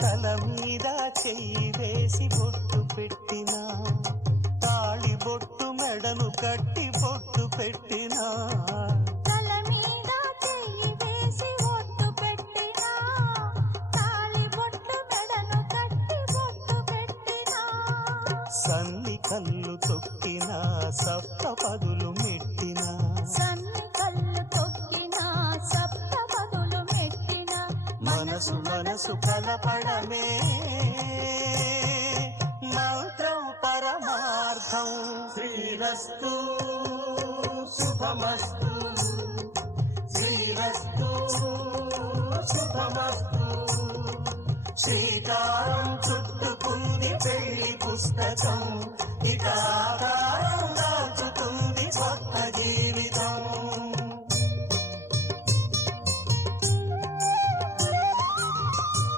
తల మీద చెయ్యి వేసి బొట్టు పెట్టినా, తాళి బొట్టు మెడను కట్టి బొట్టు పెట్టినా, తల మీద చెయ్యి వేసి బొట్టు పెట్టినా, తాళి బొట్టు మెడను కట్టి బొట్టు పెట్టినా, సన్ని కళ్ళు తొక్కినా సప్త పదులు మెట్టినా, సన్ని కళ్ళు తొక్కినా సప్త పదులు మెట్టినా, మనసు మనసు కలపడమే మంత్రం పరమార్థం. శ్రీరస్తు శుభమస్తు, శ్రీరస్తు శుభమస్తు. శ్రీకారం చుట్టుకుంది పెళ్లి పుస్తకం, ఇక ఆకారం